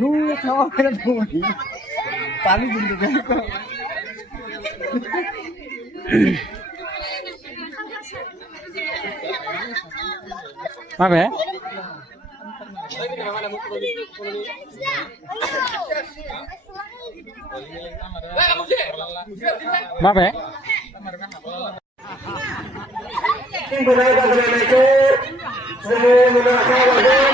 Lu kau kan tuh paling gitu kan. Maaf ya. Maaf ya. Assalamualaikum warahmatullahi wabarakatuh.